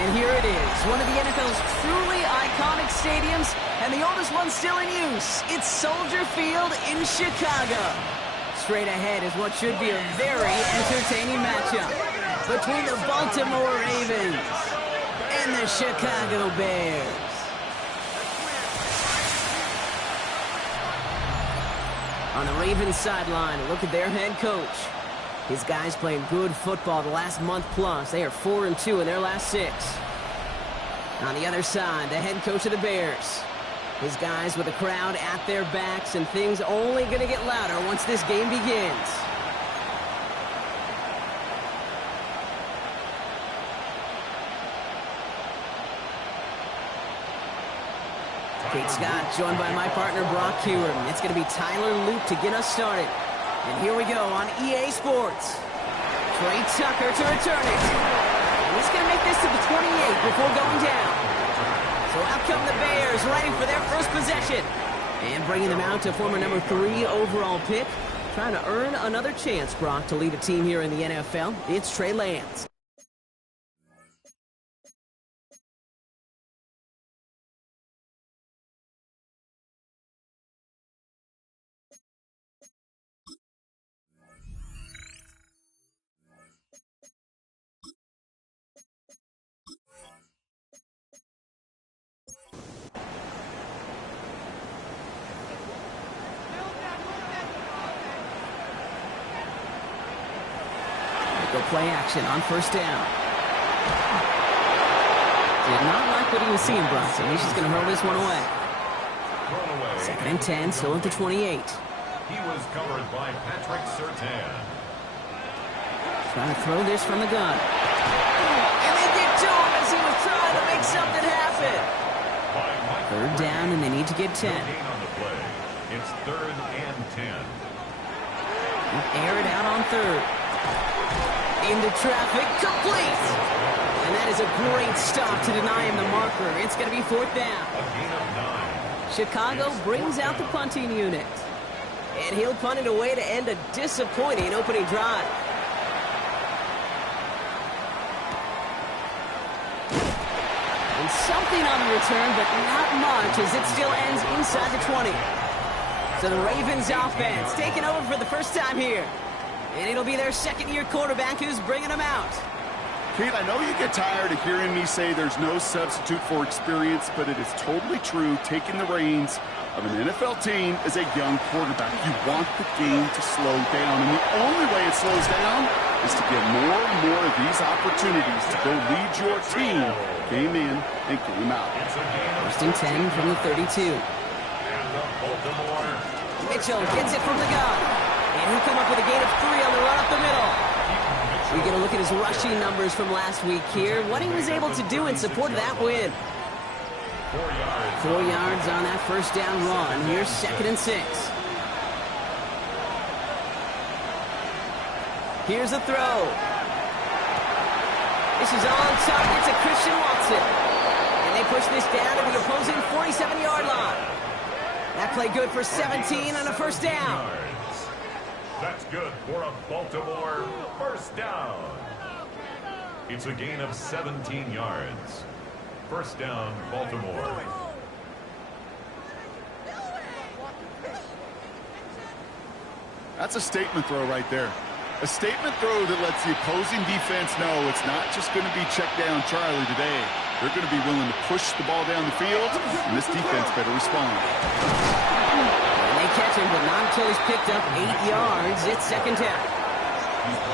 And here it is, one of the NFL's truly iconic stadiums, and the oldest one still in use. It's Soldier Field in Chicago. Straight ahead is what should be a very entertaining matchup between the Baltimore Ravens and the Chicago Bears. On the Ravens sideline, look at their head coach. His guys playing good football the last month plus. They are 4-2 in their last 6. On the other side, the head coach of the Bears. His guys with the crowd at their backs, and things only going to get louder once this game begins. Kate Scott, joined by my partner Brock Hewer. It's going to be Tyler Luke to get us started. And here we go on EA Sports. Trey Tucker to return it. And he's going to make this to the 28 before going down. So out come the Bears, ready for their first possession. And bringing them out to former number 3 overall pick. Trying to earn another chance, Brock, to lead a team here in the NFL. It's Trey Lance. Go play action on first down. Did not like what he was seeing, Bronson. He's just going to hurl this one away. 2nd and 10, still at the 28. He was covered by Patrick Surtain. Trying to throw this from the gun. And they get to him as he was trying to make something happen. 3rd down, and they need to get 10. On the play. It's 3rd and 10. Air it out on 3rd. Into traffic, complete! And that is a great stop to deny him the marker. It's going to be 4th down. A gain of 9. Chicago brings out the punting unit. And he'll punt it away to end a disappointing opening drive. And something on the return, but not much, as it still ends inside the 20. So the Ravens offense taking over for the first time here. And it'll be their second-year quarterback who's bringing them out. Kate, I know you get tired of hearing me say there's no substitute for experience, but it is totally true. Taking the reins of an NFL team as a young quarterback, you want the game to slow down. And the only way it slows down is to get more and more of these opportunities to go lead your team game in and game out. 1st and 10 from the 32. Mitchell gets it from the gun. And he'll come up with a gain of 3 on the run up the middle. We get a look at his rushing numbers from last week here. What he was able to do in support of that win. 4 yards on that first down run. Here's 2nd and 6. Here's the throw. This is on target to Christian Watson. And they push this down to the opposing 47-yard line. That play good for 17 on a first down. That's good for a Baltimore first down. It's a gain of 17 yards. First down, Baltimore. That's a statement throw right there. A statement throw that lets the opposing defense know it's not just going to be check down Charlie today. They're going to be willing to push the ball down the field, and this defense better respond. They catch him, but not until he's picked up 8 yards. It's 2nd down.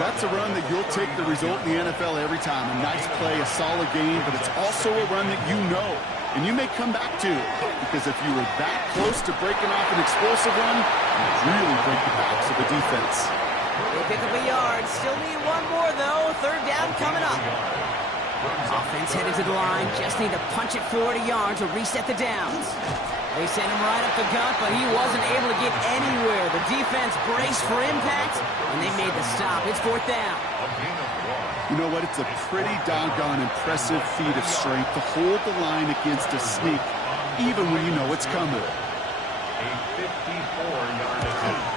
That's a run that you'll take the result in the NFL every time. A nice play, a solid game, but it's also a run that you know, and you may come back to. Because if you were that close to breaking off an explosive run, you really break the backs of the defense. They pick up a yard. Still need 1 more, though. 3rd down coming up. Offense headed to the line. Just need to punch it 40 yards to reset the downs. They sent him right up the gut, but he wasn't able to get anywhere. The defense braced for impact, and they made the stop. It's 4th down. A gain of 1. You know what? It's a pretty doggone impressive feat of strength to hold the line against a sneak, even when you know it's coming. A 54-yard attempt.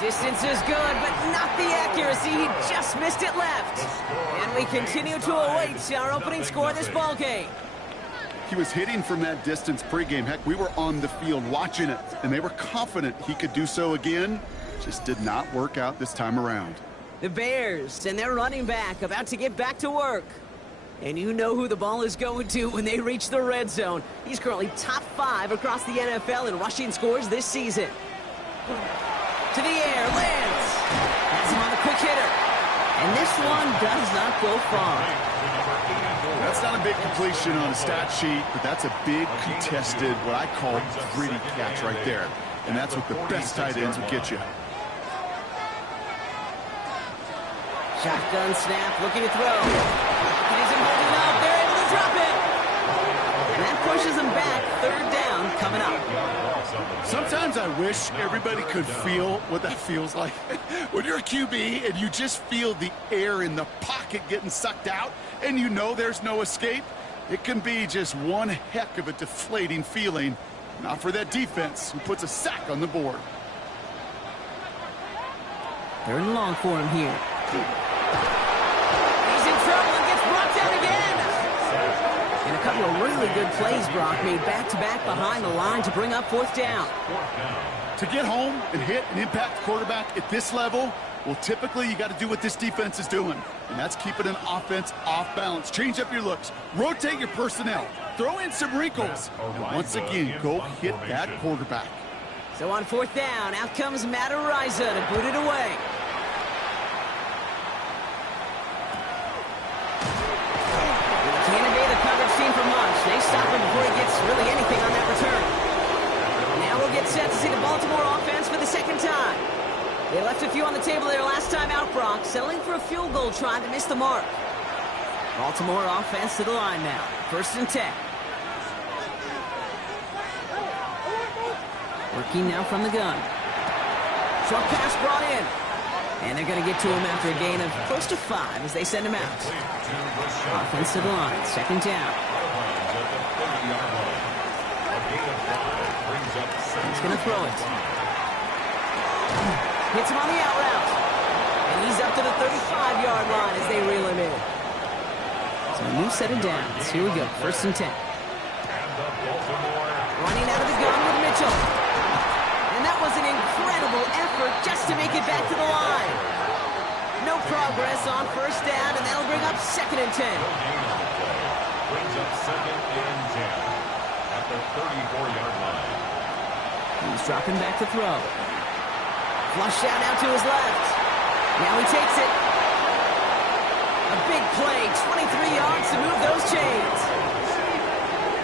Distance is good, but not the accuracy. He just missed it left. And we continue to await our opening score of this ball game. He was hitting from that distance pregame. Heck, we were on the field watching it, and they were confident he could do so again. Just did not work out this time around. The Bears and their running back about to get back to work. And you know who the ball is going to when they reach the red zone. He's currently top 5 across the NFL in rushing scores this season. To the air, lands. Has him on the quick hitter. And this one does not go far. That's not a big completion on a stat sheet, but that's a big contested, what I call gritty catch right there. And that's what the best tight ends will get you. Shotgun snap, looking to throw. He isn't holding up. They're able to drop it. And that pushes them back. 3rd down coming up. Sometimes I wish everybody could feel what that feels like. When you're a QB and you just feel the air in the pocket getting sucked out and you know there's no escape, it can be just one heck of a deflating feeling. Not for that defense who puts a sack on the board. 3rd and long for him here. He's in trouble and gets brought down again. And a couple of really good plays, Brock, made back-to-back behind the line to bring up 4th down. To get home and hit and impact the quarterback at this level, well, typically you got to do what this defense is doing, and that's keeping an offense off balance. Change up your looks, rotate your personnel, throw in some wrinkles, and once again, go hit that quarterback. So on 4th down, out comes Matt Araiza to boot it away. Can't evade the coverage team for much. They stop him before he gets really anything on that return. Now we'll get set to see the Baltimore offense for the 2nd time. They left a few on the table there last time out, Brock, settling for a field goal trying to miss the mark. Baltimore offense to the line now. 1st and 10. Working now from the gun. Short pass brought in. And they're going to get to him after a gain of close to 5 as they send him out. Offensive line, 2nd down. He's going to throw it. Hits him on the out route. And he's up to the 35-yard line as they reel him in. So a new set of downs. Here we go, 1st and 10. Running out of the gun with Mitchell. And that was an incredible effort just to make it back to the line. No progress on 1st down, and that'll bring up 2nd and 10. Brings up 2nd and 10 at the 34-yard line. He's dropping back to throw. Flush out now to his left. Now he takes it. A big play, 23 yards to move those chains.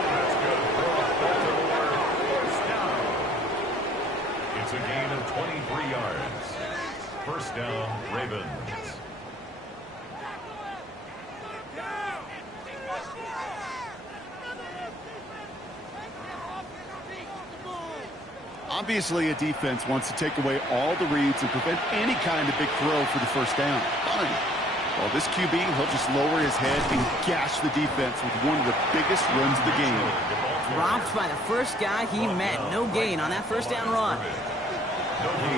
That's good for Baltimore. 1st down. It's a gain of 23 yards. 1st down, Ravens. Obviously, a defense wants to take away all the reads and prevent any kind of big throw for the 1st down. Fine. Well, this QB, he'll just lower his head and gash the defense with one of the biggest runs of the game. Dropped by the first guy he met. No gain on that 1st down run.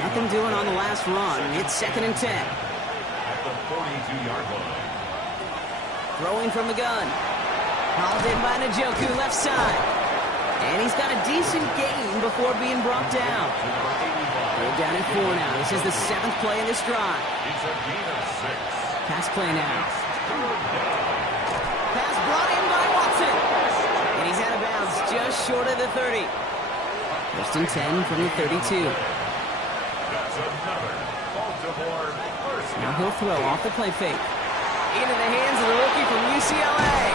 Nothing doing on the last run. It's 2nd and 10. At the 42-yard line. Throwing from the gun. Hauled in by Njoku, left side. And he's got a decent gain before being brought down. They're down at 4 now. This is the 7th play in this drive. It's a gain of 6. Pass play now. Pass brought in by Watson. And he's out of bounds just short of the 30. 1st and 10 from the 32. That's another Baltimore 1st down. Now he'll throw off the play fake. Into the hands of the rookie from UCLA.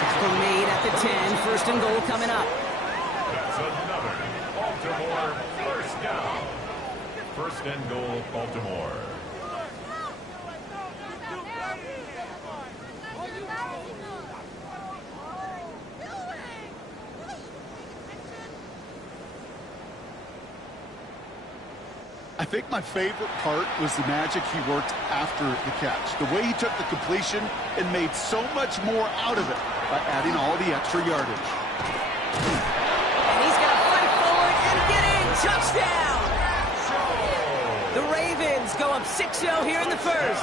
Tackle made at the 10. 1st and goal coming up. That's another Baltimore 1st down. 1st and goal, Baltimore. I think my favorite part was the magic he worked after the catch. The way he took the completion and made so much more out of it by adding all the extra yardage. And he's going to fight forward and get in. Touchdown! The Ravens go up 6-0 here in the first.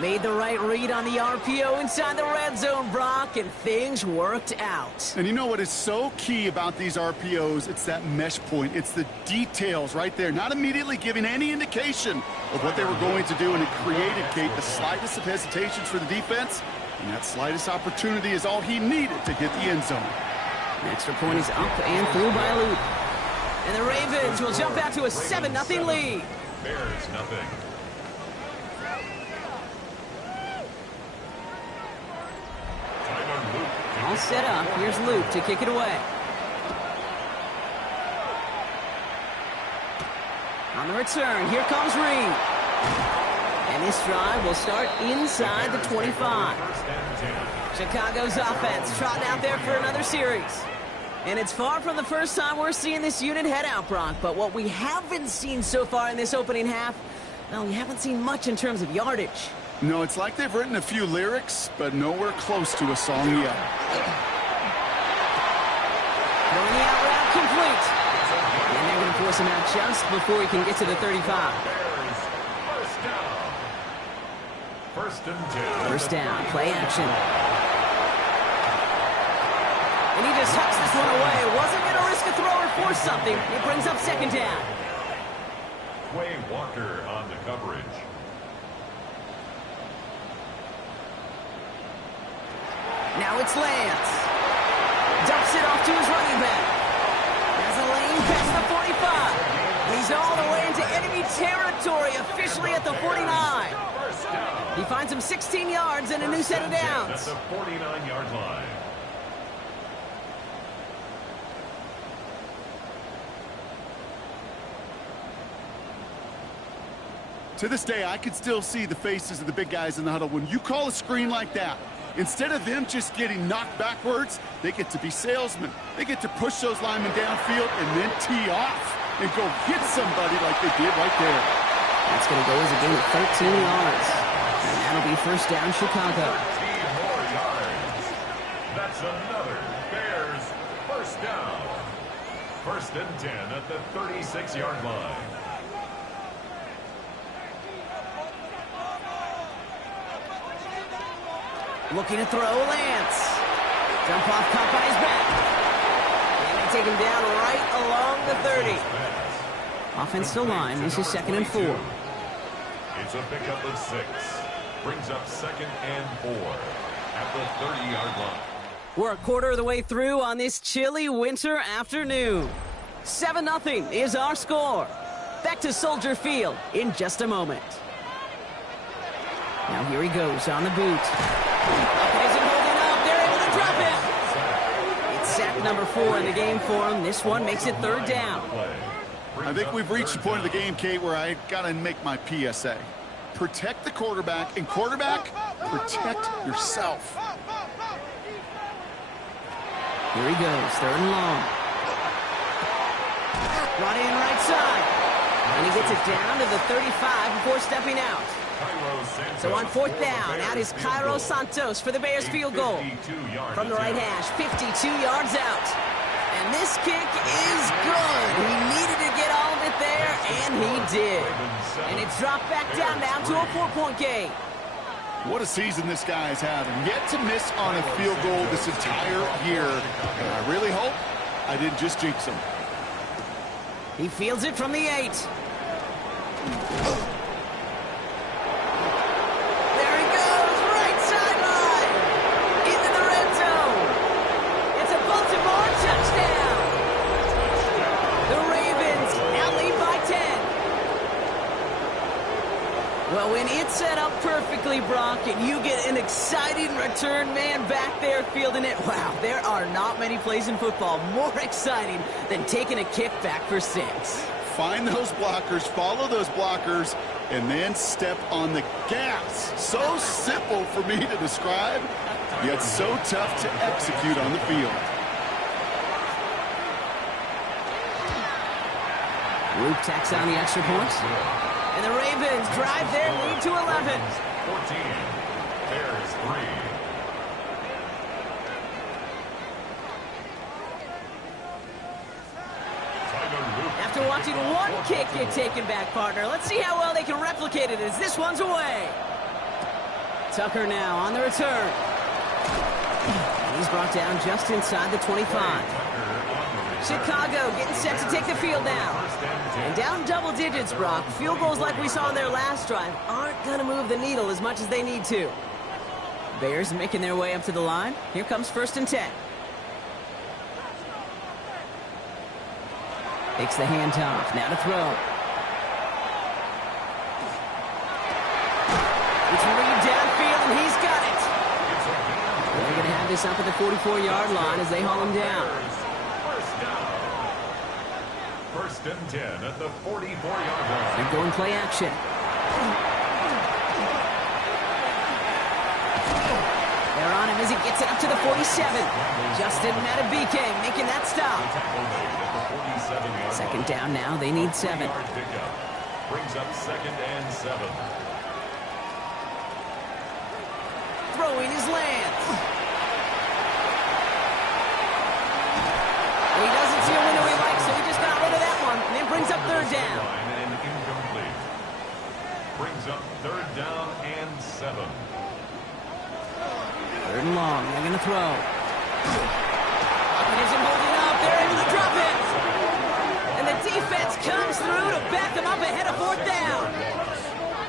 Made the right read on the RPO inside the red zone, Brock, and things worked out. And you know what is so key about these RPOs? It's that mesh point. It's the details right there, not immediately giving any indication of what they were going to do, and it created, Kate, the slightest of hesitations for the defense, and that slightest opportunity is all he needed to hit the end zone. The extra point is up and through by Luke. And the Ravens will jump out to a 7-0 lead. Bears nothing. All set up. Here's Luke to kick it away. On the return, here comes Reed. And this drive will start inside the 25. Chicago's offense trotting out there for another series. And it's far from the first time we're seeing this unit head out, Brock. But what we haven't seen so far in this opening half, well, we haven't seen much in terms of yardage. No, it's like they've written a few lyrics, but nowhere close to a song yet. Throwing the out route complete. And they're going to force him out just before he can get to the 35. Bears, first down. First and 10. First down, play action. And he just tucks this one away. Wasn't going to risk a throw or force something. It brings up second down. Quay Walker on the coverage. Now it's Lance. Dumps it off to his running back. Has a lane past the 45. He's all the way into enemy territory, officially at the 49. He finds him 16 yards and a new set of downs. That's a 49-yard line. To this day, I can still see the faces of the big guys in the huddle. When you call a screen like that, instead of them just getting knocked backwards, they get to be salesmen. They get to push those linemen downfield and then tee off and go hit somebody like they did right there. That's going to go as a gain of 13 yards. And that'll be first down, Chicago. 13 more yards. That's another Bears first down. First and 10 at the 36-yard line. Looking to throw, Lance. Jump off, caught by his back. And they take him down right along the 30. Offensive line, this is second and 4. It's a pickup of 6. Brings up second and 4 at the 30-yard line. We're a quarter of the way through on this chilly winter afternoon. 7-0 is our score. Back to Soldier Field in just a moment. Now here he goes on the boot. Isn't holding up. They're able to drop him. It's sack number 4 in the game for him. This one makes it third down. I think we've reached the point of the game, Kate, where I got to make my PSA. Protect the quarterback, and quarterback, protect yourself. Here he goes, third and long. Brought in right side. And he gets it down to the 35 before stepping out. So on fourth down, out is Cairo Santos for the Bears field goal. From the right hash, 52 yards out. And this kick is good. He needed to get all of it there, and he did. And it's dropped back down now to a 4-point game. What a season this guy's having. Yet to miss on a field goal this entire year. And I really hope I didn't just jinx him. He fields it from the 8. Well, when it's set up perfectly, Brock, and you get an exciting return man back there fielding it, wow, there are not many plays in football more exciting than taking a kick back for 6. Find those blockers, follow those blockers, and then step on the gas. So simple for me to describe, yet so tough to execute on the field. Luke tacks on the extra point. And the Ravens drive their lead to 11. 14. Bears 3. After watching one kick get taken back, partner, let's see how well they can replicate it as this one's away. Tucker now on the return. He's brought down just inside the 25. Chicago getting set to take the field now. And down double digits, Brock. Field goals like we saw in their last drive aren't going to move the needle as much as they need to. Bears making their way up to the line. Here comes 1st and 10. Takes the handoff. Now to throw. It's Reed downfield, and he's got it. They're going to have this up at the 44-yard line as they haul him down. First and 10 at the 44-yard line. They're going play action. They're on him as he gets it up to the 47. Justin Matabike making that stop. Second down now. They need 7. Brings up 2nd and 7. Throwing his Lance. He doesn't see a window he likes, so he just got rid of that one. And it brings up 3rd down. And incomplete. Brings up 3rd down and 7. 3rd and long. They're going to throw. It isn't holding up. They're able to drop it. And the defense comes through to back them up ahead of 4th down.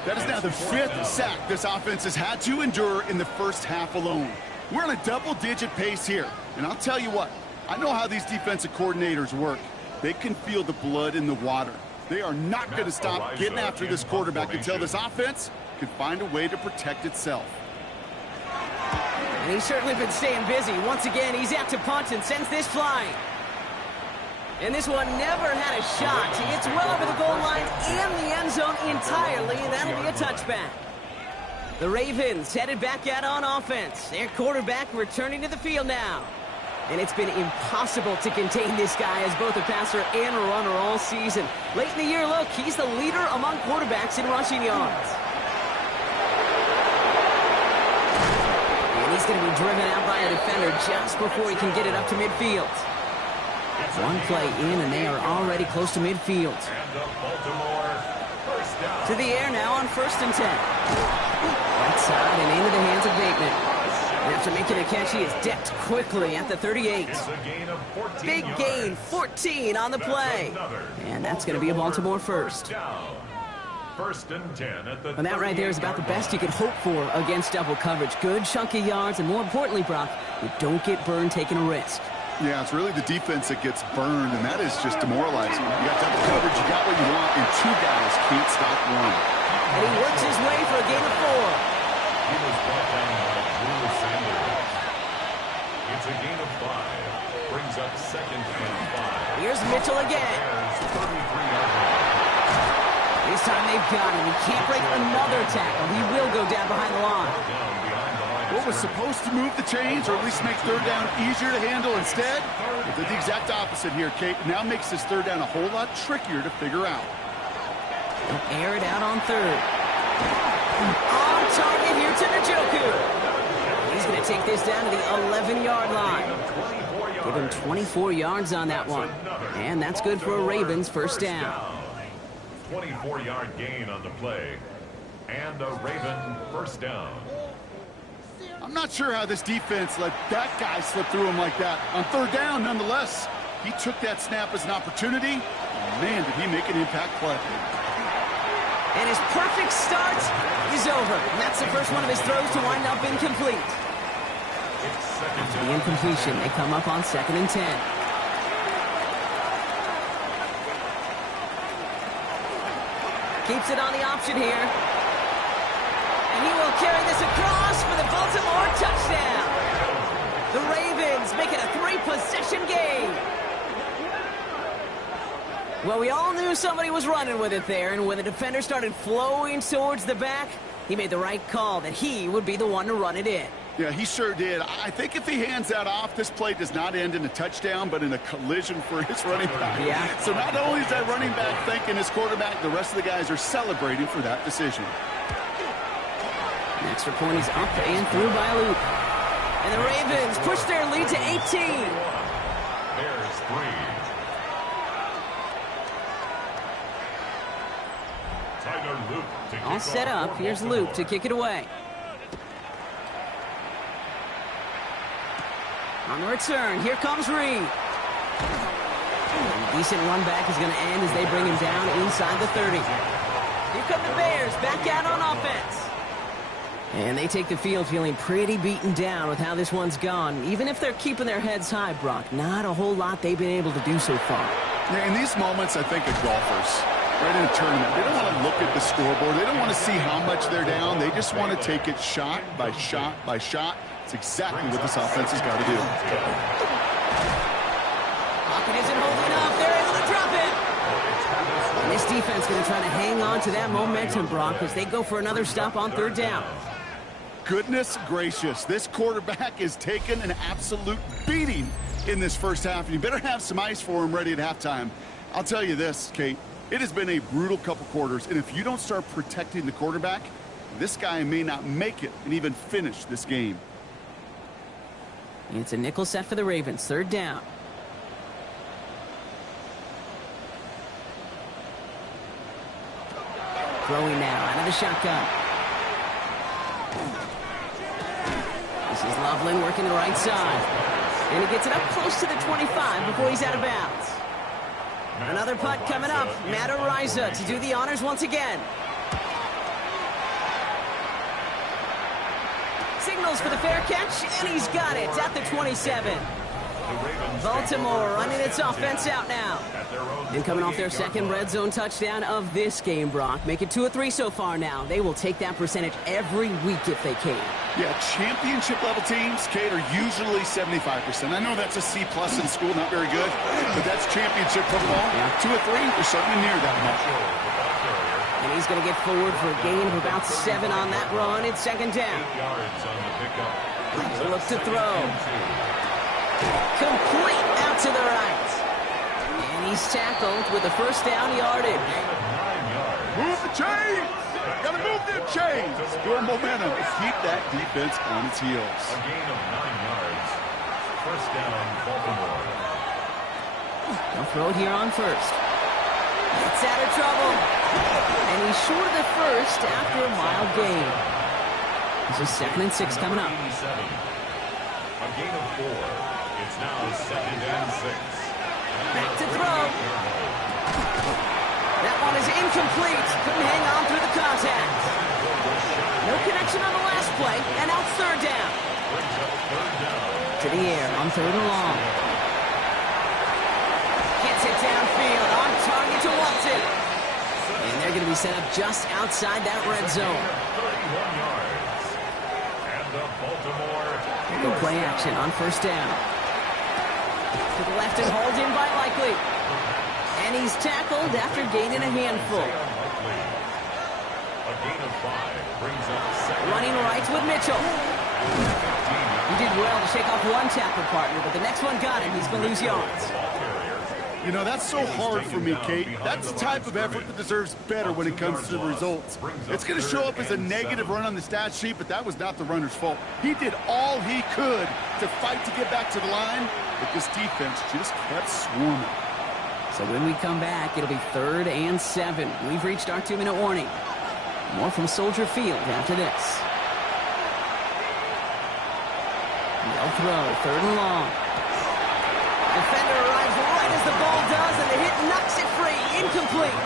That is now the 5th sack this offense has had to endure in the first half alone. We're on a double-digit pace here. And I'll tell you what, I know how these defensive coordinators work. They can feel the blood in the water. They are not going to stop getting after this quarterback until this offense can find a way to protect itself. And he's certainly been staying busy. Once again, he's out to punt and sends this flying. And this one never had a shot. It's well over the goal line and the end zone entirely, and that'll be a touchback. The Ravens headed back out on offense. Their quarterback returning to the field now. And it's been impossible to contain this guy as both a passer and a runner all season. Late in the year, look, he's the leader among quarterbacks in rushing yards. And he's going to be driven out by a defender just before he can get it up to midfield. One play in, and they are already close to midfield. To the air now on 1st and 10. Right side and into the hands of Bateman. And after making a catch, he is decked quickly at the 38. Big gain, 14 on the play. And that's going to be a Baltimore first. 1st and 10 at the. And that right there is about the best you could hope for against double coverage. Good chunky yards, and more importantly, Brock, you don't get burned taking a risk. Yeah, it's really the defense that gets burned, and that is just demoralizing. You got double coverage, you got what you want, and 2 guys can't stop one. And he works his way for a gain of 4. He was brought down by Drew Sanders. It's a gain of 5. Brings up 2nd and 5. Here's Mitchell again. This time they've got him. He can't break another tackle. He will go down behind the line. What was supposed to move the chains, or at least make 3rd down easier to handle instead, it did the exact opposite here, Kate. Now makes this 3rd down a whole lot trickier to figure out. They'll air it out on 3rd. On target here to Njoku. He's going to take this down to the 11-yard line. Give him 24 yards on that one. And that's good for a Ravens 1st down. 24-yard gain on the play. And a Raven 1st down. I'm not sure how this defense let that guy slip through him like that. On 3rd down, nonetheless, he took that snap as an opportunity. Man, did he make an impact play. And his perfect start is over. And that's the first one of his throws to wind up incomplete. After the incompletion, they come up on 2nd and 10. Keeps it on the option here. And he will carry this across for the Baltimore touchdown. The Ravens make it a 3-possession game. Well, we all knew somebody was running with it there, and when the defender started flowing towards the back, He made the right call that he would be the one to run it in. Yeah, he sure did. I think if he hands that off, this play does not end in a touchdown, but in a collision for his running back. Yeah. So not only is that running back thanking his quarterback, the rest of the guys are celebrating for that decision. An extra point is up and through by Luke. And the Ravens push their lead to 18. Bears 3. Tyler Luke to kick All set off up. for Here's Baltimore. Luke to kick it away. On the return, here comes Reed. A decent run back is going to end as they bring him down inside the 30. Here come the Bears, back out on offense. And they take the field feeling pretty beaten down with how this one's gone. Even if they're keeping their heads high, Brock, not a whole lot they've been able to do so far. Yeah, in these moments, I think of golfers, right in a tournament, they don't want to look at the scoreboard. They don't want to see how much they're down. They just want to take it shot by shot by shot. It's exactly what this offense has got to do. Lockett isn't holding up. They're able to drop it. And this defense going to try to hang on to that momentum, Brock, as they go for another stop on third down. Goodness gracious, this quarterback is taking an absolute beating in this first half. And you better have some ice for him ready at halftime. I'll tell you this, Kate, it has been a brutal couple quarters. And if you don't start protecting the quarterback, this guy may not make it and even finish this game. It's a nickel set for the Ravens. Third down. Throwing now out of the shotgun. This is Loveland working the right side. And he gets it up close to the 25 before he's out of bounds. Another punt coming up. Matt Araiza to do the honors once again. Signals for the fair catch, and he's got it at the 27. Baltimore running its offense out now. And coming off their second red zone touchdown of this game, Brock. Make it 2 of 3 so far now. They will take that percentage every week if they can. Yeah, championship level teams, Kate, are usually 75%. I know that's a C+ in school, not very good, but that's championship football. Yeah. 2 of 3, they're certainly near that much. And he's going to get forward for a gain of about 7 on that run. It's second down. 8 yards on the pickup. Look to throw. Complete out to the right. And he's tackled with a first down yardage. 9 yards. Move the chains! Gotta move them chains! Store momentum. Keep that defense on its heels. A gain of 9 yards. First down, Baltimore. They'll throw it here on first. It's out of trouble. And he's short of the first after a mild gain. This is 2nd and 6 coming up. 87. A gain of 4. It's now 2nd and 6. Back to throw. That one is incomplete. Couldn't hang on through the contact. No connection on the last play, and out third down. Brings up third down. To the air on third and long. Gets it downfield on target to Watson. And they're going to be set up just outside that red zone. 31 yards. And the Baltimore. Go play action on first down. To the left and hauled in by Likely. And he's tackled after gaining a handful. A gain of 5 brings up second. Running right with Mitchell. He did well to shake off one tackle partner, but the next one got him. He's going to lose yards. You know, that's so hard for me, Kate. That's the type of effort that deserves better when it comes to the results. It's going to show up as a negative run on the stat sheet, but that was not the runner's fault. He did all he could to fight to get back to the line, but this defense just kept swarming. So when we come back, it'll be 3rd and 7. We've reached our 2-minute warning. More from Soldier Field after this. They'll throw, 3rd and long. Defender arrives right as the ball does, and the hit knocks it free. Incomplete.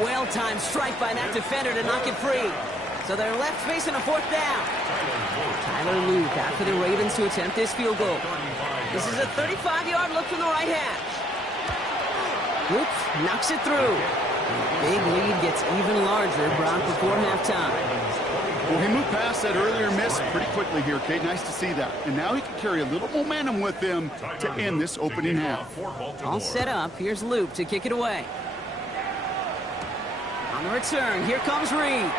Well-timed strike by that defender to knock it free. So they're left facing a 4th down. Tyler Luke out for the Ravens to attempt this field goal. This is a 35-yard look from the right hash. Luke knocks it through. Big lead gets even larger, Brock, before halftime. Well, he moved past that earlier miss pretty quickly here, Kate. Nice to see that. And now he can carry a little momentum with him to end this opening half. All set up. Here's Luke to kick it away. On the return, here comes Reed.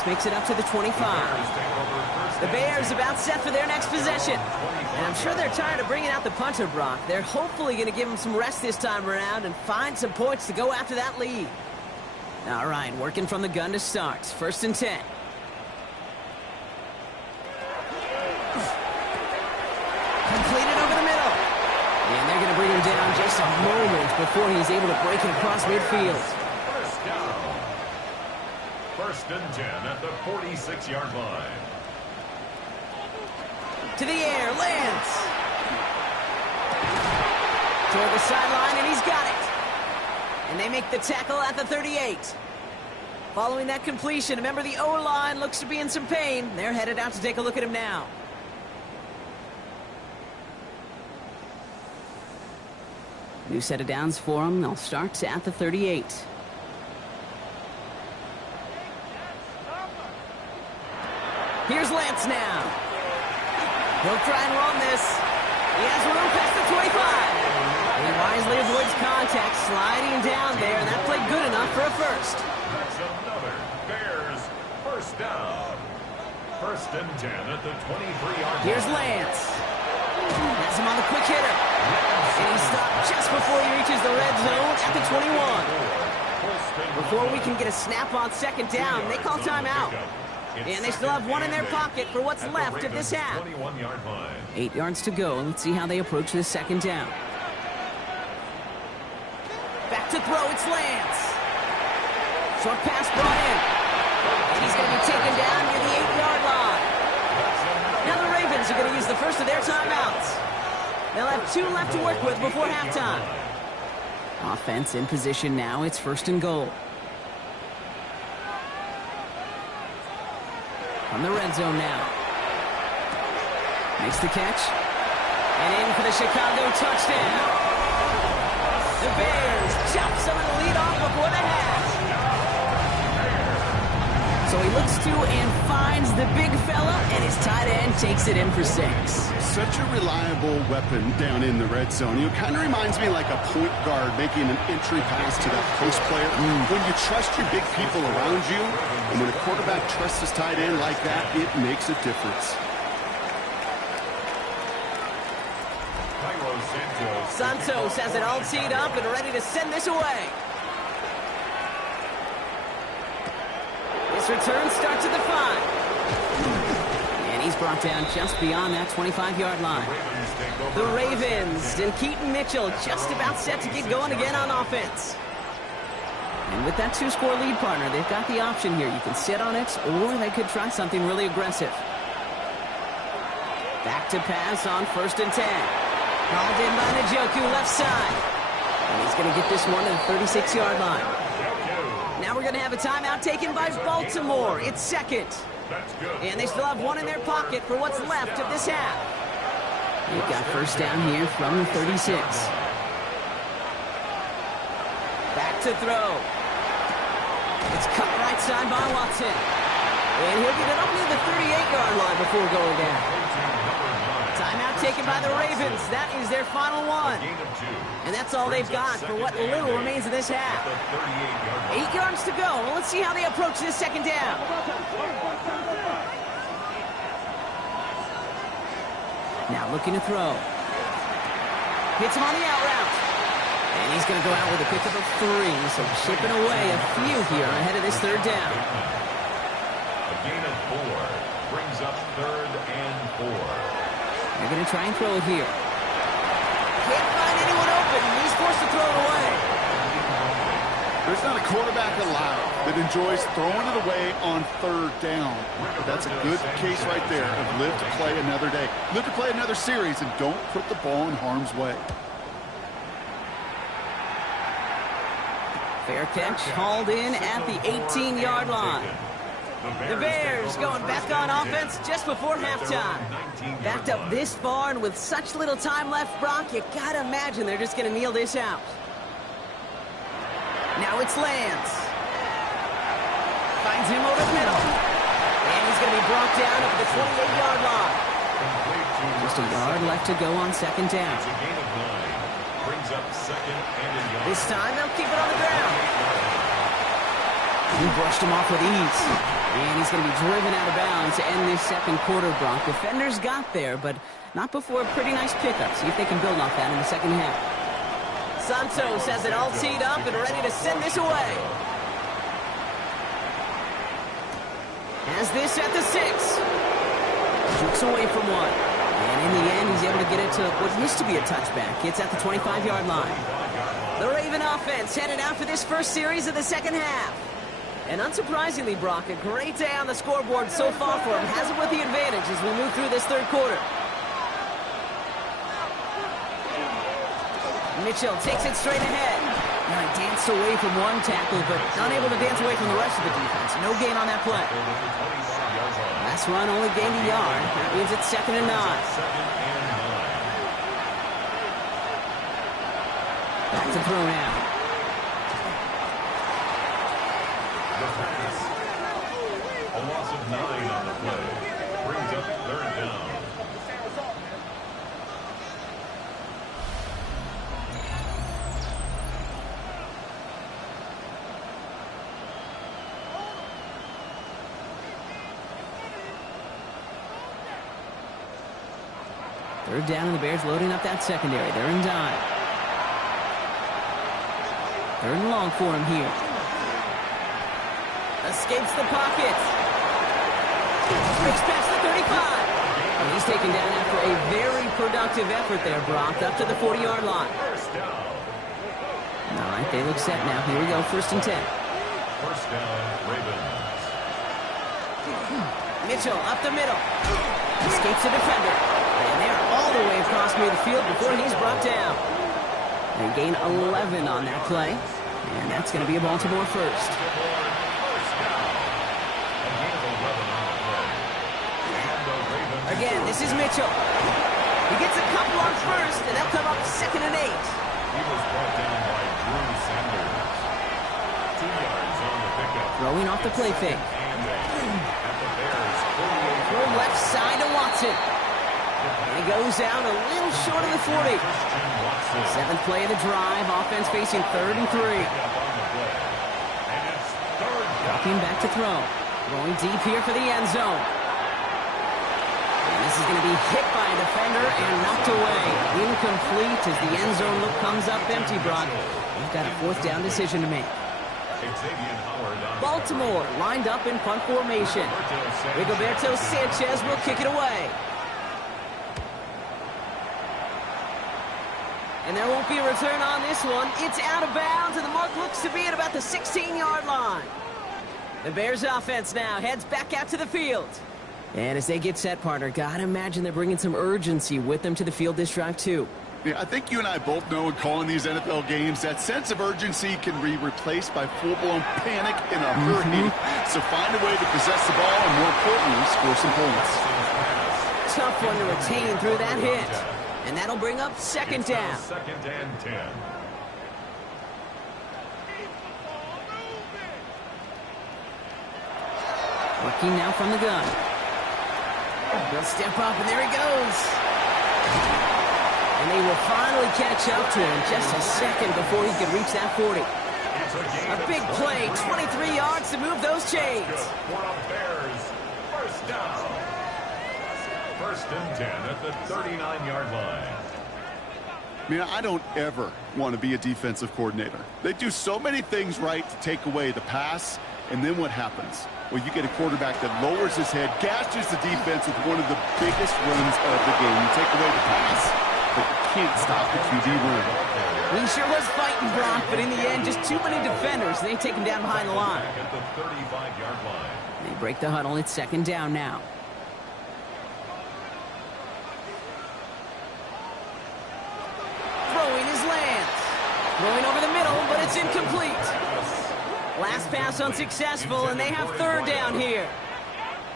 loss makes it up to the 25. The Bears about set for their next possession. And I'm sure they're tired of bringing out the punter, Brock. They're hopefully going to give him some rest this time around and find some points to go after that lead. All right, working from the gun to start. 1st and 10. Completed over the middle. And they're going to bring him down just a moment before he's able to break it across midfield. First down. 1st and 10 at the 46-yard line. To the air, Lance. Toward the sideline, and he's got it. And they make the tackle at the 38. Following that completion, a member of the O-line looks to be in some pain. They're headed out to take a look at him now. New set of downs for them. They'll start at the 38. Here's Lance now. He'll try and run this. He has room past the 25. He wisely avoids contact, sliding down there, and that played good enough for a first. That's another Bears first down. 1st and 10 at the 23-yard line. Here's Lance. Has him on the quick hitter. And he stopped just before he reaches the red zone at the 21. Before we can get a snap on 2nd down, they call timeout. And they still have one in their pocket for what's left of this half. 8 yards to go. Let's see how they approach this 2nd down. Back to throw, it's Lance. Short pass brought in. And he's going to be taken down near the 8-yard line. Now the Ravens are going to use the first of their timeouts. They'll have 2 left to work with before halftime. Offense in position now. It's 1st and goal. On the red zone now. Makes the catch. And in for the Chicago touchdown. The Bears chop some of the lead off before the half. So he looks to and finds the big fella, and his tight end takes it in for 6. Such a reliable weapon down in the red zone. You know, kind of reminds me like a point guard making an entry pass to that post player. When you trust your big people around you, and when a quarterback trusts his tight end like that, it makes a difference. Santos has it all teed up and ready to send this away. This return starts at the 5. And he's brought down just beyond that 25-yard line. The Ravens and Keaton Mitchell just about set to get going again on offense. And with that 2-score lead, partner, they've got the option here. You can sit on it, or they could try something really aggressive. Back to pass on 1st and 10. Called in by Njoku, left side. And he's going to get this one to the 36-yard line. Now we're going to have a timeout taken by Baltimore. It's 2nd. And they still have one in their pocket for what's left of this half. They've got 1st down here from the 36. Back to throw. It's cut right side by Watson. And he'll get it up near the 38-yard line before going down. Timeout taken by the Ravens. That is their final one. And that's all they've got for what little remains of this half. 8 yards to go. Well, let's see how they approach this 2nd down. Now looking to throw. Hits him on the out route. And he's going to go out with a pickup of 3. So chipping away a few here ahead of this 3rd down. A gain of 4 brings up 3rd and 4. They're going to try and throw it here. Can't find anyone open. He's forced to throw it away. There's not a quarterback alive that enjoys throwing it away on 3rd down. That's a good case right there of live to play another day. Live to play another series, and don't put the ball in harm's way. Fair catch hauled in at the 18-yard line. The Bears going back on offense just before halftime. Backed up this far, and with such little time left, Brock, you gotta imagine they're just gonna kneel this out. Now it's Lance. Finds him over the middle. And he's gonna be brought down at the 28-yard line. Just a yard left to go on 2nd down. Brings up 2nd and a yard. This time they'll keep it on the ground. He brushed him off with ease. And he's going to be driven out of bounds to end this second quarter, Brock. Defenders got there, but not before a pretty nice pickup. See if they can build off that in the second half. Santos has it all teed up and ready to send this away. Has this at the 6. Jukes away from one. And in the end, he's able to get it to what used to be a touchback. It's at the 25-yard line. The Raven offense headed out for this first series of the second half. And unsurprisingly, Brock, a great day on the scoreboard so far for him. Has it with the advantage as we move through this third quarter. Mitchell takes it straight ahead. Now he danced away from one tackle, but unable to dance away from the rest of the defense. No gain on that play. Last run only gained a yard. That means it's 2nd and 9. Back to throw now. A loss of 9 on the play. Brings up 3rd down. Third down, and the Bears loading up that secondary. They're in dime. 3rd and long for him here. Escapes the pocket. Breaks past the 35. And he's taken down after a very productive effort there, Brock, up to the 40-yard line. All right, they look set now. Here we go, 1st and 10. 1st down, Ravens. Mitchell up the middle. Escapes the defender. And they're all the way across near the field before he's brought down. They gain 11 on that play. And that's going to be a Baltimore first. Again, this is Mitchell. He gets a couple on first, and they'll come up 2nd and 8. He was brought down by Drew Sanders. 2 yards on the pickup. Throwing off the play fake. At the Bears, 48. Throw left side to Watson. And he goes out a little short of the 40. 7th play of the drive. Offense facing 3rd and 3. Dropping back to throw. Going deep here for the end zone. And this is going to be hit by a defender and knocked away. Incomplete as the end zone look comes up empty, Brock. We've got a 4th down decision to make. Baltimore lined up in punt formation. Rigoberto Sanchez will kick it away. And there won't be a return on this one. It's out of bounds, and the mark looks to be at about the 16-yard line. The Bears offense now heads back out to the field. And as they get set, partner, gotta imagine they're bringing some urgency with them to the field this drive, too. Yeah, I think you and I both know in calling these NFL games that sense of urgency can be replaced by full-blown panic in a hurry. So find a way to possess the ball and, more importantly, score some points. Tough one to retain through that hit. And that'll bring up 2nd down. 2nd and 10. Working now from the gun. He'll step up, and there he goes. And they will finally catch up to him just a second before he could reach that 40. A big play, 23 yards to move those chains. For a Bears 1st down. 1st and 10 at the 39-yard line. I mean, I don't ever want to be a defensive coordinator. They do so many things right to take away the pass, and then what happens? Well, you get a quarterback that lowers his head, gashes the defense with one of the biggest runs of the game. You take away the pass, but you can't stop the QB run. He sure was fighting, Brock, but in the end, just too many defenders. They take him down behind the line. At the 35-yard line. They break the huddle. It's 2nd down now. Throwing his Lance. Throwing over the middle, but it's incomplete. Last pass unsuccessful, and they have 3rd down here.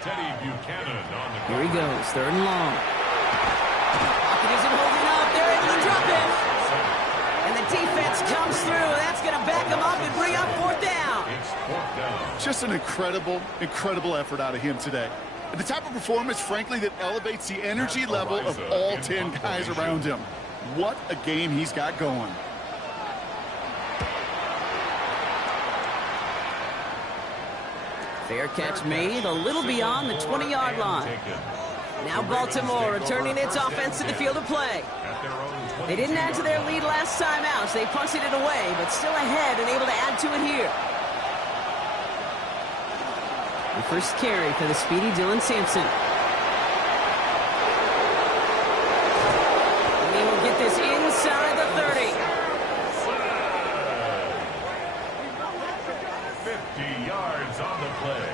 Teddy Buchanan on the Here he goes, 3rd and long. Pocket isn't holding up. They're able to drop him. And the defense comes through. That's going to back him up and bring up 4th down. It's 4th down. Just an incredible effort out of him today. And the type of performance, frankly, that elevates the energy level of all 10 guys around him. What a game he's got going. Fair catch made, a little beyond the 20-yard line. Now Baltimore returning its offense to the field of play. They didn't add to their lead last time out, so they punted it away, but still ahead and able to add to it here. The first carry for the speedy Dylan Sampson. And he will get this inside the 30. 50 yards on the play.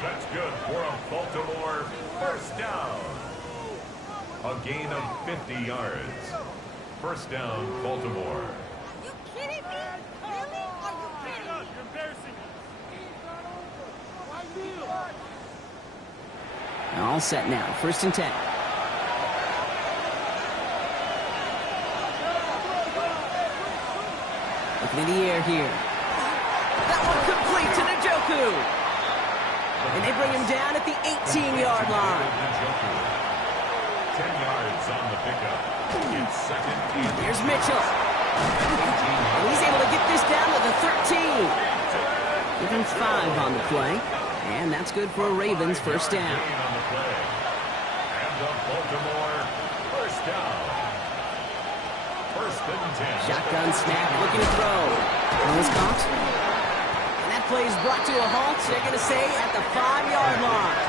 That's good for a Baltimore first down. A gain of 50 yards. First down, Baltimore. Are you kidding me? Really? Are you kidding me? You're embarrassing us. All set now, 1st and 10. Looking in the air here. That one complete to Njoku. And they bring him down at the 18-yard line. 10 yards on the pickup. It's second and Here's Mitchell. And he's able to get this down to the 13. Give him 5 on the play. And that's good for a Ravens first down. on the play. And the Baltimore first down. First and 10. Shotgun snap, looking to throw. Almost caught. And that play is brought to a halt, they're going to say, at the 5-yard line.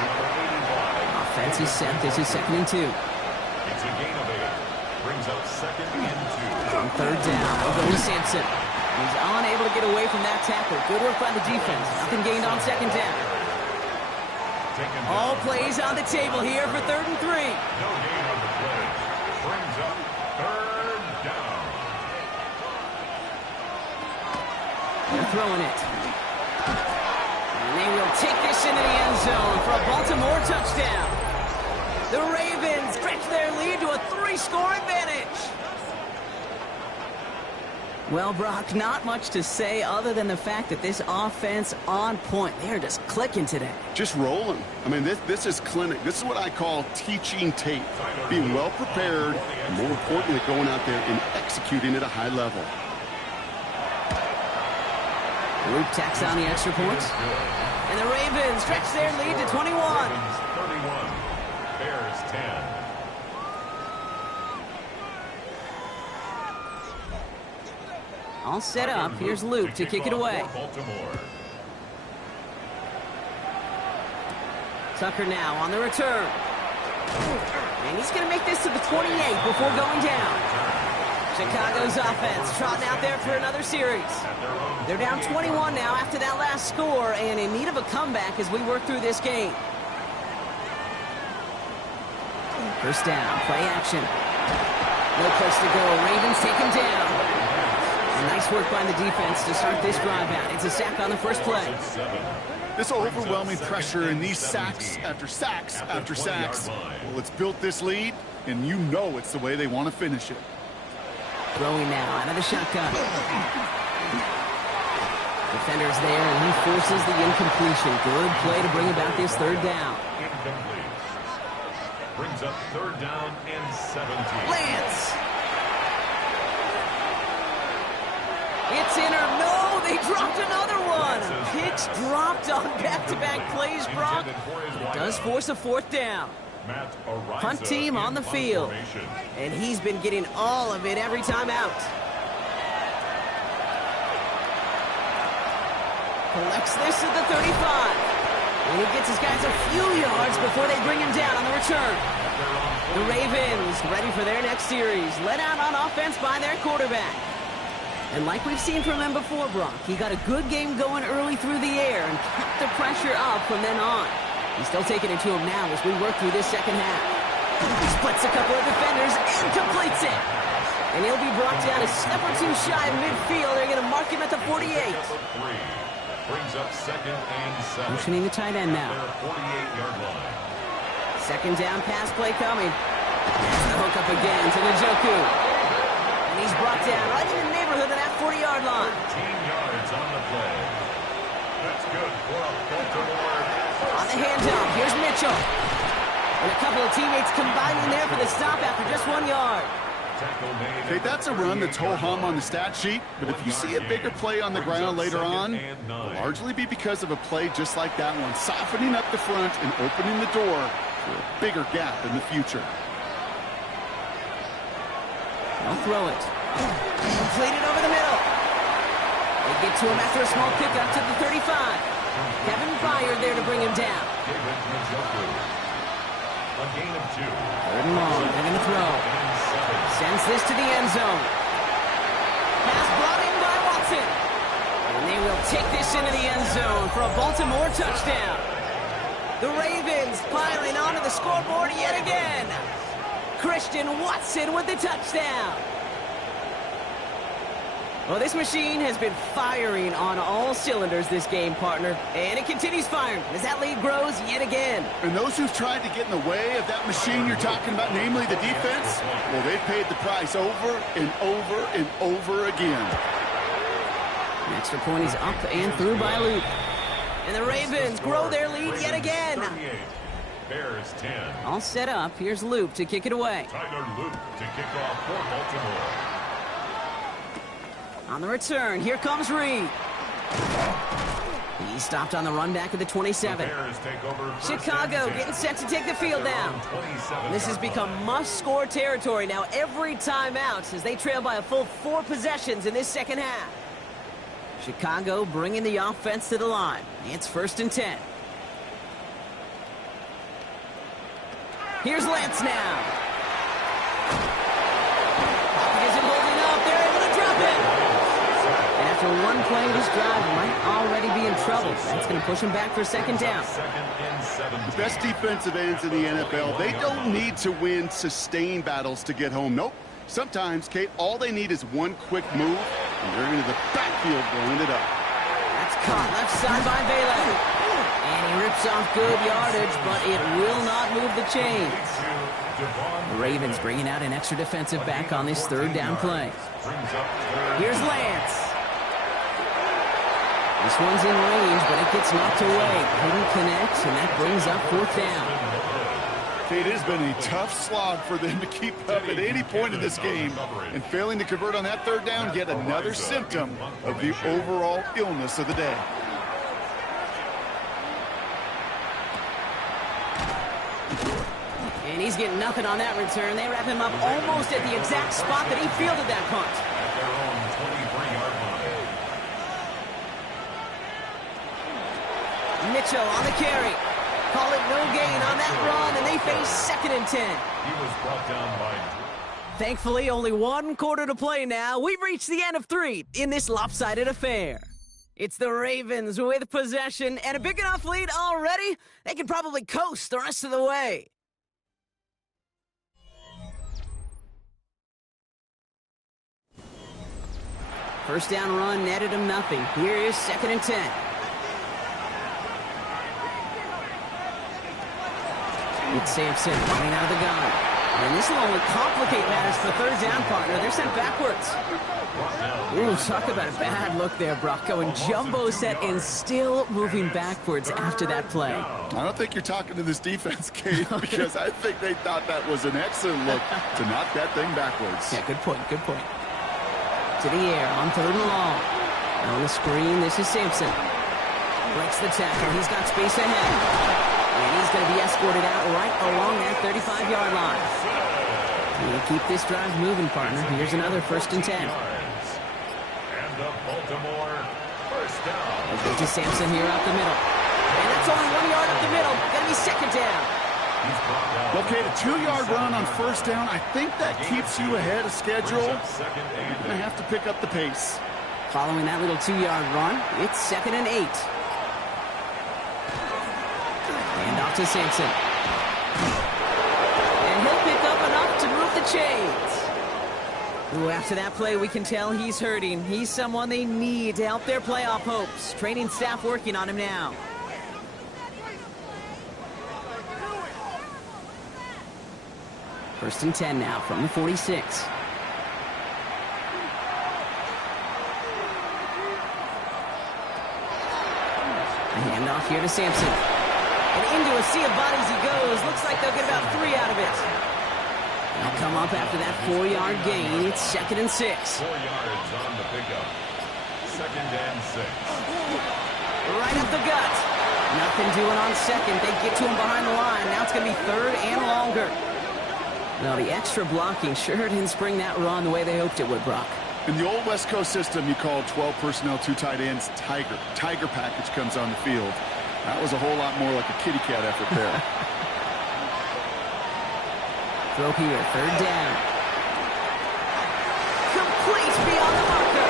Offense is set. This is 2nd and 2. It's a gain of 8. Brings up 2nd and 2. On 3rd down, they'll go to Sampson. He's unable to get away from that tackle. Good work by the defense. Nothing gained on 2nd down. All plays on the table here for 3rd and 3. No gain on the play. Brings up 3rd down. They're throwing it. And they will take this into the end zone for a Baltimore touchdown. The Ravens stretch their lead to a 3-score advantage. Well, Brock, not much to say other than the fact that this offense on point. They are just clicking today. Just rolling. I mean, this is clinic. This is what I call teaching tape. Being well prepared, and more importantly, going out there and executing at a high level. Luke tacks on the extra points. And the Ravens stretch their lead to 21. Ravens 31. Bears 10. All set up. Here's Luke to kick it away. Baltimore. Tucker now on the return. And he's going to make this to the 28 before going down. Chicago's offense trotting out there for another series. They're down 21 now after that last score and in need of a comeback as we work through this game. First down, play action. No place to go. Ravens take him down. And nice work by the defense to start this drive out. It's a sack on the first play. This overwhelming pressure and these sacks after sacks after sacks. Well, it's built this lead, and you know it's the way they want to finish it. Throwing now out of the shotgun. Defender's there, and he forces the incompletion. Good play to bring about this 3rd down. Incomplete. Brings up 3rd down and 17. Lance! It's in or no, they dropped another one. Picks dropped on back-to-back plays, Brock. It does force a 4th down. Punt team on the field. And he's been getting all of it every time out. Collects this at the 35. And he gets his guys a few yards before they bring him down on the return. The Ravens ready for their next series. Led out on offense by their quarterback. And like we've seen from him before, Brock, he got a good game going early through the air and kept the pressure up from then on. He's still taking it to him now as we work through this second half. He splits a couple of defenders and completes it. And he'll be brought down a step or two shy of midfield. They're going to mark him at the 48. Brings up 2nd and 7. Motioning the tight end now. 48-yard line. 2nd down pass play coming. There's the hook up again to Njoku. And he's brought down right in the neighborhood of that 40-yard line. 15 yards on the play. That's good for a Baltimore. On the handoff, here's Mitchell. And a couple of teammates combining there for the stop after just 1 yard. Okay, that's a run that's ho-hum on the stat sheet, but if you see a bigger play on the ground later on, it'll largely be because of a play just like that one, softening up the front and opening the door for a bigger gap in the future. They'll throw it. Completed over the middle. They get to him after a small pickup to the 35. Kevin Byard there to bring him down. A gain of 2. Third and long. They're going to throw. Sends this to the end zone. Pass brought in by Watson. And they will take this into the end zone for a Baltimore touchdown. The Ravens piling onto the scoreboard yet again. Christian Watson with the touchdown. Well, this machine has been firing on all cylinders this game, partner. And it continues firing as that lead grows yet again. And those who've tried to get in the way of that machine you're talking about, namely the defense, well, they've paid the price over and over and over again. The extra point is up and through by Luke. And the Ravens grow their lead yet again. 38. Bears 10. All set up. Here's Luke to kick it away. Tyler Luke to kick off for Baltimore. On the return, here comes Reed. He stopped on the run back at the 27. Bears take over Chicago getting set to take the field down. This has become must-score territory now every time out as they trail by a full 4 possessions in this second half. Chicago bringing the offense to the line. It's 1st and 10. Here's Lance now. Pocket isn't holding up. They're able to drop it. And after one play, this drive might already be in trouble. That's going to push him back for 2nd down. The best defensive ends in the NFL, they don't need to win sustained battles to get home. Nope. Sometimes, Kate, all they need is one quick move, and they're into the backfield blowing it up. That's caught left side by Bailey. And he rips off good yardage, but it will not move the chains. The Ravens bringing out an extra defensive back on this 3rd down play. Here's Lance. This one's in range, but it gets knocked away. Couldn't connect, and that brings up 4th down. It has been a tough slog for them to keep up at any point in this game, and failing to convert on that 3rd down, yet another symptom of the overall illness of the day. And he's getting nothing on that return. They wrap him up almost at the exact spot that he fielded that punt. At their own 23-yard line. Mitchell on the carry. Call it no gain on that run, and they face 2nd and 10. He was brought down by... Thankfully, only 1 quarter to play now. We've reached the end of 3 in this lopsided affair. It's the Ravens with possession and a big enough lead already. They can probably coast the rest of the way. First down run netted him nothing. Here is 2nd and 10. It's Sampson coming out of the gun. And this will only complicate matters for 3rd down, partner. They're sent backwards. Ooh, talk about a bad look there, Brock. Going jumbo set and still moving backwards after that play. I don't think you're talking to this defense, Kate, because I think they thought that was an excellent look to knock that thing backwards. Yeah, good point, good point. To the air on 3rd and long. On the screen, this is Sampson. Breaks the tackle. He's got space ahead. And he's going to be escorted out right along that 35-yard line. We'll keep this drive moving, partner. Here's another 1st and 10. And the Baltimore 1st down. We'll go to Sampson here out the middle. And that's only 1 yard up the middle. Going to be 2nd down. Okay, a 2-yard run on 1st down. I think that keeps you ahead of schedule. You're going to have to pick up the pace. Following that little 2-yard run, it's 2nd and 8. And off to Sampson. And he'll pick up enough to move the chains. Ooh, after that play, we can tell he's hurting. He's someone they need to help their playoff hopes. Training staff working on him now. First and 10 now from the 46. A handoff here to Sampson. And into a sea of bodies he goes. Looks like they'll get about 3 out of it. They'll come up after that 4-yard gain. It's 2nd and 6. 4 yards on the pickup. 2nd and 6. Right up the gut. Nothing doing on 2nd. They get to him behind the line. Now it's going to be 3rd and longer. Well, the extra blocking sure didn't spring that run the way they hoped it would, Brock. In the old West Coast system, you called 12 personnel, 2 tight ends, Tiger. Tiger package comes on the field. That was a whole lot more like a kitty cat effort there. Throw here, 3rd down. Complete beyond the marker.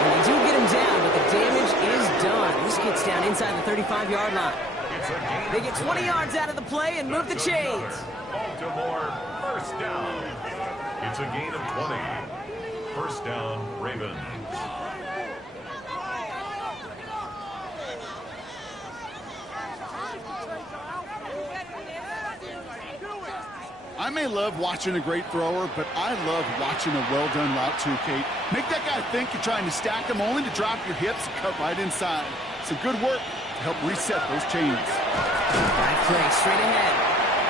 And they do get him down, but the damage is done. This gets down inside the 35-yard line. They get 20 yards out of the play and move the chains. Baltimore, 1st down. It's a gain of 20. 1st down, Ravens. I may love watching a great thrower, but I love watching a well-done route too, Kate. Make that guy think you're trying to stack him only to drop your hips and cut right inside. Some good work to help reset those chains. Right play, straight ahead.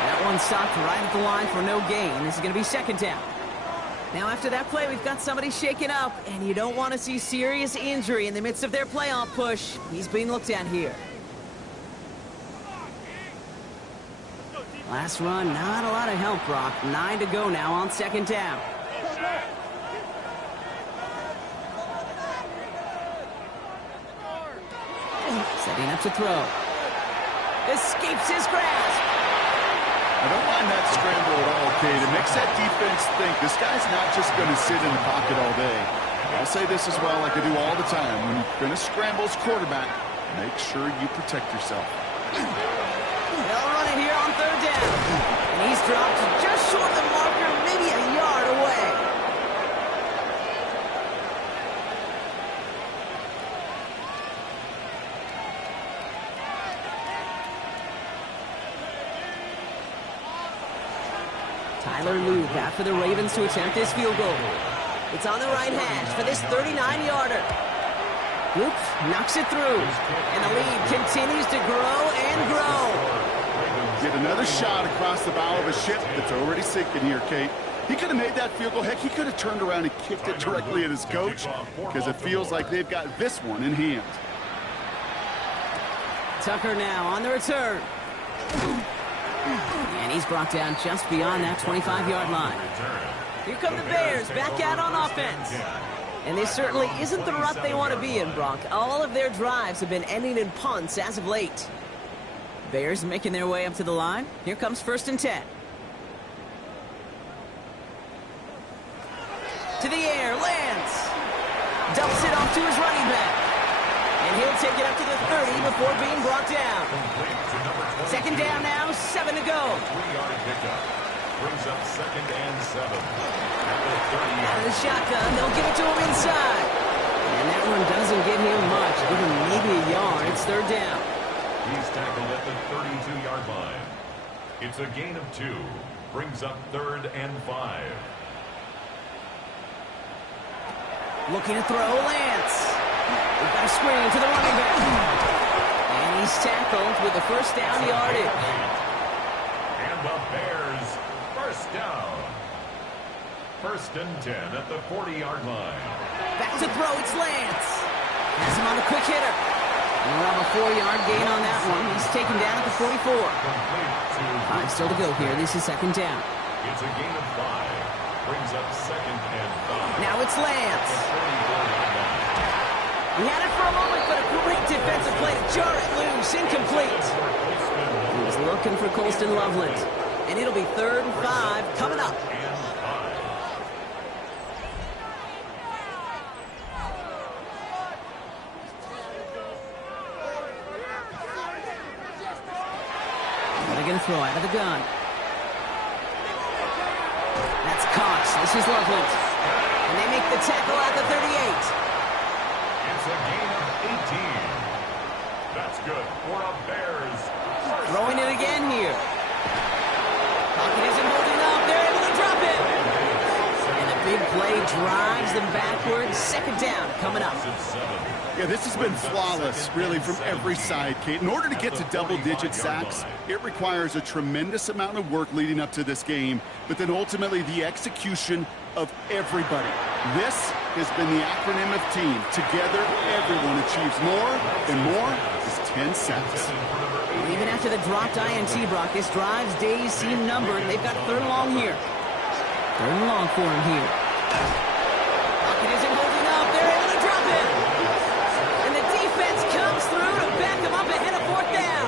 That one stopped right at the line for no gain. This is going to be 2nd down. Now after that play, we've got somebody shaken up, and you don't want to see serious injury in the midst of their playoff push. He's being looked at here. Last run, not a lot of help, Brock. 9 to go now on 2nd down. Setting up to throw. Escapes his grasp. I don't mind that scramble at all, Kate. It makes that defense think this guy's not just going to sit in the pocket all day. I'll say this as well like I do all the time. When you're going to scramble as quarterback, make sure you protect yourself. They'll run it here on 3rd down. And he's dropped just short of the marker, maybe a yard away. Tyler Luke after the Ravens to attempt this field goal. It's on the right hash for this 39-yarder. Luke knocks it through, and the lead continues to grow and grow. Get another shot across the bow of a ship that's already sinking here, Kate. He could have made that field goal. Heck, he could have turned around and kicked it directly at his coach because it feels like they've got this one in hand. Tucker now on the return. And he's brought down just beyond that 25-yard line. Here come the Bears back out on offense. And this certainly isn't the rut they want to be in, Brock. All of their drives have been ending in punts as of late. Bears making their way up to the line. Here comes 1st and 10. To the air, Lance. Dumps it off to his running back. And he'll take it up to the 30 before being brought down. 2nd down now, 7 to go. 3-yard pickup. Brings up 2nd and 7. Out of the shotgun, they'll give it to him inside. And that one doesn't get him much. Give him maybe a yard. It's 3rd down. He's tackled at the 32-yard line. It's a gain of 2. Brings up 3rd and 5. Looking to throw, Lance. We've got a screen to the running back. And he's tackled with the 1st down yardage. And the Bears, 1st down. 1st and 10 at the 40-yard line. Back to throw, it's Lance. Has him on a quick hitter. And we'll have a 4-yard gain on that one. He's taken down at the 44. 5 still to go here. This is 2nd down. It's a gain of 5. Brings up 2nd and 5. Now it's Lance. He had it for a moment, but a great defensive play to jar it loose. Incomplete. He was looking for Colston Loveland. And it'll be 3rd and 5 coming up. They're going to throw out of the gun. That's Cox. This is Loveland. And they make the tackle at the 38. It's a gain of 18. That's good for a Bears. Throwing it again here. Pocket isn't holding up. They're able to drop it. And a big play drives them backwards. Second down coming up. Yeah, this has been flawless, really, from every side, Kate. In order to get to double-digit sacks, it requires a tremendous amount of work leading up to this game, but then ultimately the execution of everybody. This has been the acronym of team. Together, everyone achieves more, and more is 10 sacks. Even after the dropped INT, Brock, this drive's days seem numbered, and they've got third and long here. Third and long for him here. Pocket isn't holding up. They're able to drop it. And the defense comes through to back him up ahead of fourth down.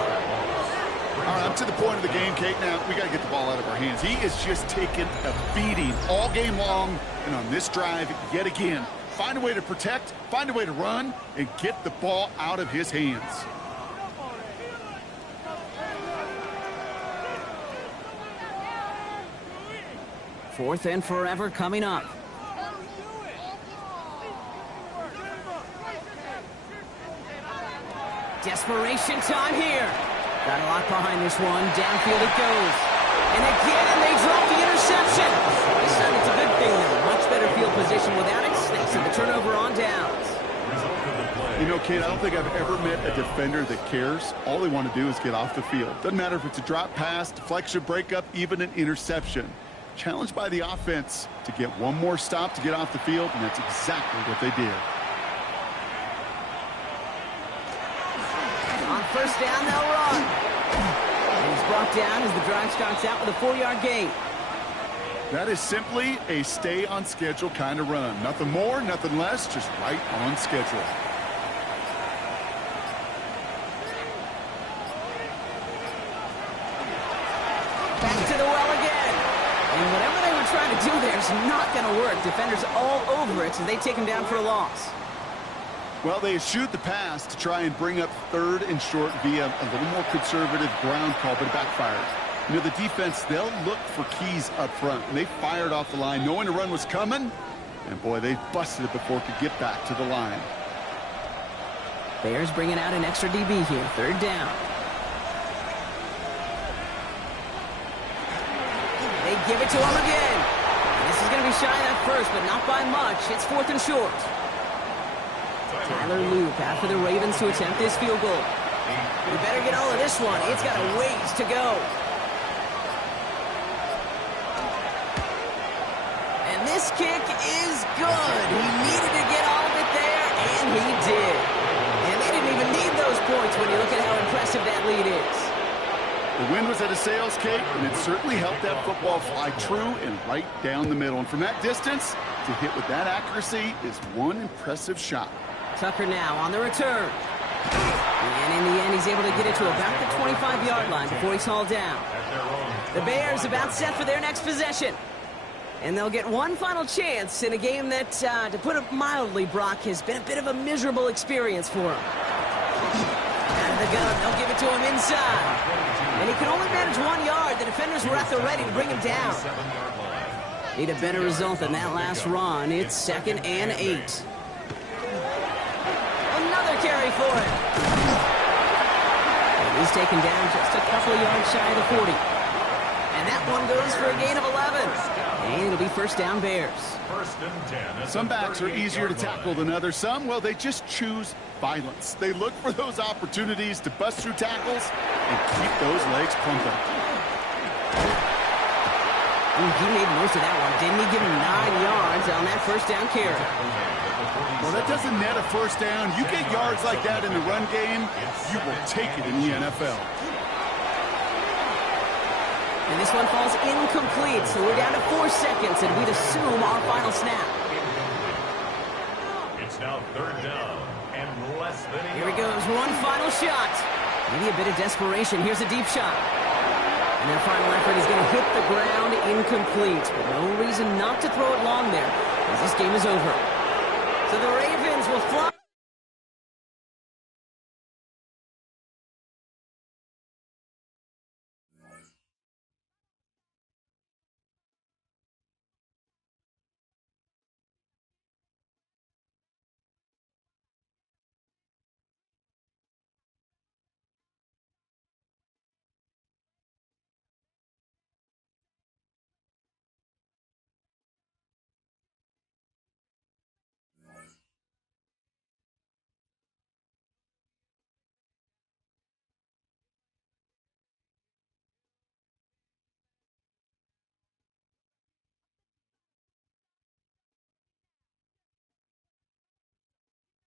All right, up to the point of the game, Kate. Now, we got to get the ball out of our hands. He is just taking a beating all game long, and on this drive, yet again, find a way to protect, find a way to run, and get the ball out of his hands. Fourth and forever coming up. Desperation time here. Got a lot behind this one. Downfield it goes. And again, they drop the interception. This time it's a good thing, though. Much better field position without it. Snakes at the turnover on downs. You know, Kate, I don't think I've ever met a defender that cares. All they want to do is get off the field. Doesn't matter if it's a drop pass, deflection, breakup, even an interception. Challenged by the offense to get one more stop to get off the field, and that's exactly what they did. On first down, they'll run. And he's brought down as the drive starts out with a 4-yard gain. That is simply a stay-on-schedule kind of run. Nothing more, nothing less, just right on schedule. Back to the well again. And whatever they were trying to do there is not going to work. Defenders all over it as they take him down for a loss. Well, they eschewed the pass to try and bring up third and short via a little more conservative ground call, but it backfired. You know, the defense, they'll look for keys up front. And they fired off the line knowing the run was coming. And, boy, they busted it before it could get back to the line. Bears bringing out an extra DB here. Third down. They give it to him again. And this is going to be shy of that first, but not by much. It's fourth and short. Tyler Loop after the Ravens to attempt this field goal. We better get all of this one. It's got a ways to go. And this kick is good. He needed to get all of it there, and he did. And they didn't even need those points when you look at how impressive that lead is. The wind was at a sails, Kate, and it certainly helped that football fly true and right down the middle. And from that distance, to hit with that accuracy is one impressive shot. Tucker now on the return. And in the end, he's able to get it to about the 25-yard line before he's hauled down. The Bears about set for their next possession. And they'll get one final chance in a game that, to put it mildly, Brock, has been a bit of a miserable experience for him. Out of the gun, they'll give it to him inside. And he can only manage 1 yard. The defenders were at the ready to bring him down. Need a better result than that last run. It's 2nd and 8. Another carry for him. And he's taken down just a couple of yards shy of the 40. And that one goes for a gain of 11. And it'll be first down Bears. Some backs are easier to tackle than others. Some, well, they just choose violence. They look for those opportunities to bust through tackles and keep those legs pumping. Ooh, he made most of that one. Didn't he give him 9 yards on that first down carry? Well, that doesn't net a first down. You get yards like that in the run game, you will take it in the NFL. And this one falls incomplete, so we're down to 4 seconds, and we'd assume our final snap. It's now third down and less than a Here he goes, one final shot. Maybe a bit of desperation. Here's a deep shot. And their final effort is going to hit the ground incomplete. But no reason not to throw it long there, as this game is over. So the Ravens will fly.